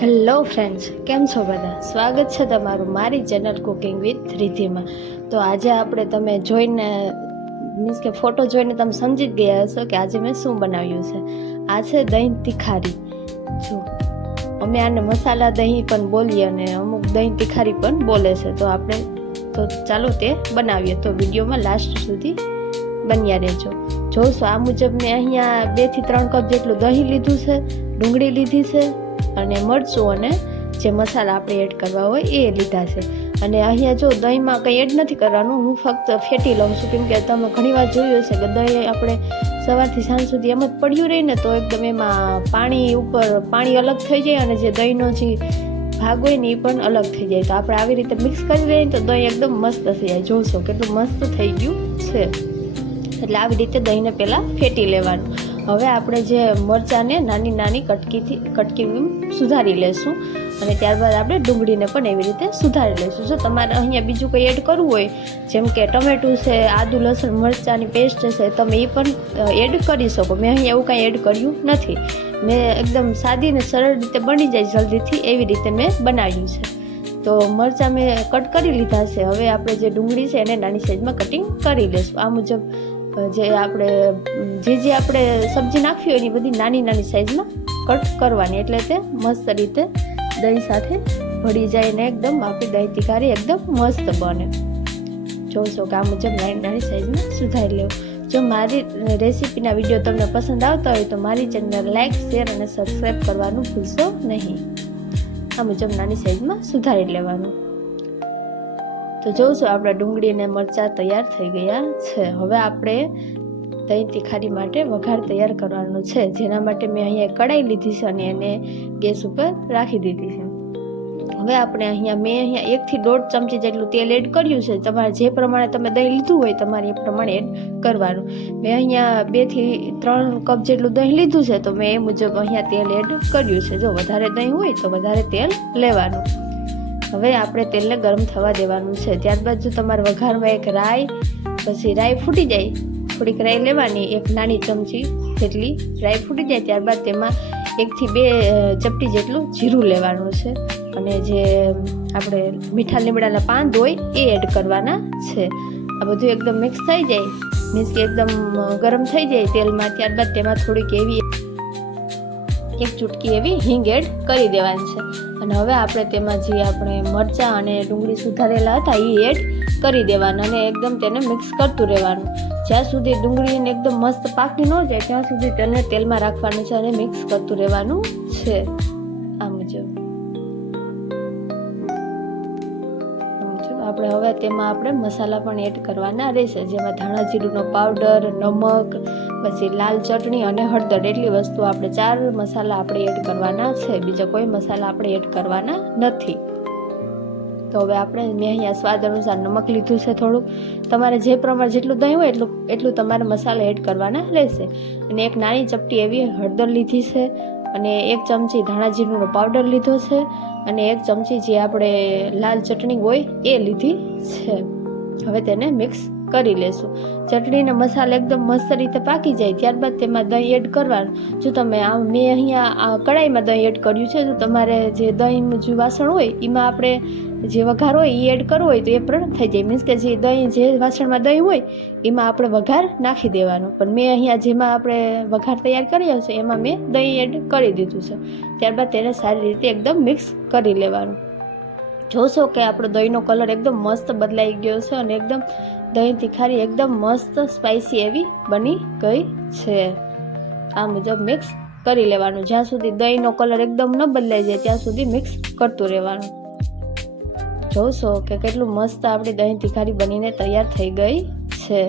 Hello friends, કેમ છો બધા? સ્વાગત છે તમારું મારી ચેનલ કુકિંગ વિથ રિદ્ધિમાં. તો આજે આપણે તમે જોઈને મીન્સ કે ફોટો જોઈને તમે સમજી જ ગયા હશો કે આજે મેં શું બનાવ્યું છે. આ છે દહીં તિખારી. જો અમે આને મસાલા દહીં પણ બોલીએ અને અમુક દહીં તિખારી પણ બોલે છે. તો ચાલો તે બનાવીએ. તો વિડીયોમાં લાસ્ટ સુધી બન્યા રહેજો. જોશો આ મુજબ મેં અહીંયા 2 થી 3 કપ જેટલું દહીં લીધું છે, ડુંગળી લીધી છે અને મરચું અને જે મસાલા આપણે એડ કરવા હોય એ લીધા છે. અને અહીંયા જો દહીંમાં કંઈ એડ નથી કરવાનું, હું ફક્ત ફેટી લઉં છું. કેમ કે તમે ઘણીવાર જોયું હશે કે દહીં આપણે સવારથી સાંજ સુધી એમ જ પડ્યું રહીને તો એકદમ એમાં પાણી અલગ થઈ જાય અને જે દહીંનો જે ભાગ હોય ને એ પણ અલગ થઈ જાય. તો આપણે આવી રીતે મિક્સ કરી લઈએ તો દહીં એકદમ મસ્ત થઈ જાય. જોશો કેટલું મસ્ત થઈ ગયું છે. એટલે આવી રીતે દહીંને પહેલાં ફેટી લેવાનું. હવે આપણે જે મરચાંને નાની નાની કટકી સુધારી લેશું અને ત્યારબાદ આપણે ડુંગળીને પણ એવી રીતે સુધારી લઈશું. જો તમારે અહીંયા બીજું કંઈ એડ કરવું હોય, જેમ કે ટમેટું છે, આદુ લસણ મરચાંની પેસ્ટ છે, તમે એ પણ એડ કરી શકો. મેં અહીંયા એવું કાંઈ એડ કર્યું નથી. મેં એકદમ સાદી ને સરળ રીતે બની જાય જલ્દીથી એવી રીતે મેં બનાવ્યું છે. તો મરચાં મેં કટ કરી લીધા છે. હવે આપણે જે ડુંગળી છે એને નાની સાઈઝમાં કટિંગ કરી લઈશું. આ મુજબ જે આપણે સબ્જી નાખવી હોય એની બધી નાની નાની સાઈઝમાં કટ કરવાની, એટલે તે મસ્ત રીતે દહીં સાથે ભળી જાય ને એકદમ આપણી દહીં તિખારી એકદમ મસ્ત બને. જોશો કે આ મુજબ નાની નાની સાઈઝમાં સુધારી લેવું. જો મારી રેસીપીના વિડીયો તમને પસંદ આવતા હોય તો મારી ચેનલ લાઈક, શેર અને સબસ્ક્રાઈબ કરવાનું ભૂલશો નહીં. આ મુજબ નાની સાઈઝમાં સુધારી લેવાનું. તો જોશો આપણા ડુંગળી અને મરચાં તૈયાર થઈ ગયા છે. હવે આપણે દહીં તિખારી માટે વઘાર તૈયાર કરવાનું છે, જેના માટે મેં અહીંયા કઢાઈ લીધી છે અને એને ગેસ ઉપર રાખી દીધી છે. હવે આપણે મેં અહીંયા 1 થી 1.5 ચમચી જેટલું તેલ એડ કર્યું છે. તમારે જે પ્રમાણે તમે દહીં લીધું હોય તમારે એ પ્રમાણે એડ કરવાનું. મેં અહીંયા 2 થી 3 કપ જેટલું દહીં લીધું છે તો મેં એ મુજબ અહીંયા તેલ એડ કર્યું છે. જો વધારે દહીં હોય તો વધારે તેલ લેવાનું. હવે આપણે તેલને ગરમ થવા દેવાનું છે. ત્યારબાદ જો તમારે વઘારમાં એક રાઈ, પછી રાઈ ફૂટી જાય, થોડીક રાઈ લેવાની, એક નાની ચમચી જેટલી રાઈ ફૂટી જાય ત્યારબાદ તેમાં 1 થી 2 ચપટી જેટલું જીરું લેવાનું છે અને જે આપણે મીઠા લીમડાના પાન હોય એ એડ કરવાના છે. આ બધું એકદમ મિક્સ થઈ જાય, મીન્સ કે એકદમ ગરમ થઈ જાય તેલમાં, ત્યારબાદ તેમાં થોડીક એવી 1 ચૂટકી એવી હિંગ એડ કરી દેવાની છે. અને હવે આપણે તેમાં જે આપણે મરચાં અને ડુંગળી સુધારેલા હતા એ એડ કરી દેવાના અને એકદમ તેને મિક્સ કરતું રહેવાનું. જ્યાં સુધી ડુંગળીને એકદમ મસ્ત પાકી ન જાય ત્યાં સુધી તેને તેલમાં રાખવાનું છે અને મિક્સ કરતું રહેવાનું છે. આ મુજબ આપણે હવે તેમાં આપણે મસાલા પણ એડ કરવાના રહેશે, જેમાં ધાણા જીરુંનો પાવડર, નમક, પછી લાલ ચટણી અને હળદર, એટલી વસ્તુ આપણે 4 મસાલા આપણે એડ કરવાના છે. બીજા કોઈ મસાલા આપણે એડ કરવાના નથી. તો હવે મેં અહીંયા સ્વાદ અનુસાર નમક લીધું છે થોડુંક. તમારે જે પ્રમાણે જેટલું દહીં હોય એટલું તમારે મસાલા એડ કરવાના રહેશે. અને એક નાની ચપટી એવી હળદર લીધી છે અને 1 ચમચી ધાણા જીરુંનો પાવડર લીધો છે અને 1 ચમચી જે આપણે લાલ ચટણી હોય એ લીધી છે. હવે તેને મિક્સ કરી લેશું. ચટણીને મસાલા એકદમ મસ્ત રીતે પાકી જાય ત્યારબાદ તેમાં દહીં એડ કરવાનું. જો તમે મેં અહીંયા કઢાઈમાં દહીં એડ કર્યું છે. જો તમારે જે દહીંનું જે વાસણ હોય એમાં આપણે જે વઘાર હોય એ એડ કરવો હોય તો એ પણ થઈ જાય. મીન્સ કે જે વાસણમાં દહીં હોય એમાં આપણે વઘાર નાખી દેવાનું. પણ મેં અહીંયા જેમાં આપણે વઘાર તૈયાર કર્યા છે એમાં મેં દહીં એડ કરી દીધું છે. ત્યારબાદ તેને સારી રીતે એકદમ મિક્સ કરી લેવાનું. જોશો કે આપણો દહીંનો કલર એકદમ મસ્ત બદલાઈ ગયો છે અને એકદમ દહીં તિખારી એકદમ મસ્ત સ્પાઇસી એવી બની ગઈ છે. આ મુજબ મિક્સ કરી લેવાનું. જ્યાં સુધી દહીંનો કલર એકદમ ન બદલાઈ જાય ત્યાં સુધી મિક્સ કરતું રહેવાનું. જોશો કે કેટલું મસ્ત આપણી દહીં તિખારી બનીને તૈયાર થઈ ગઈ છે.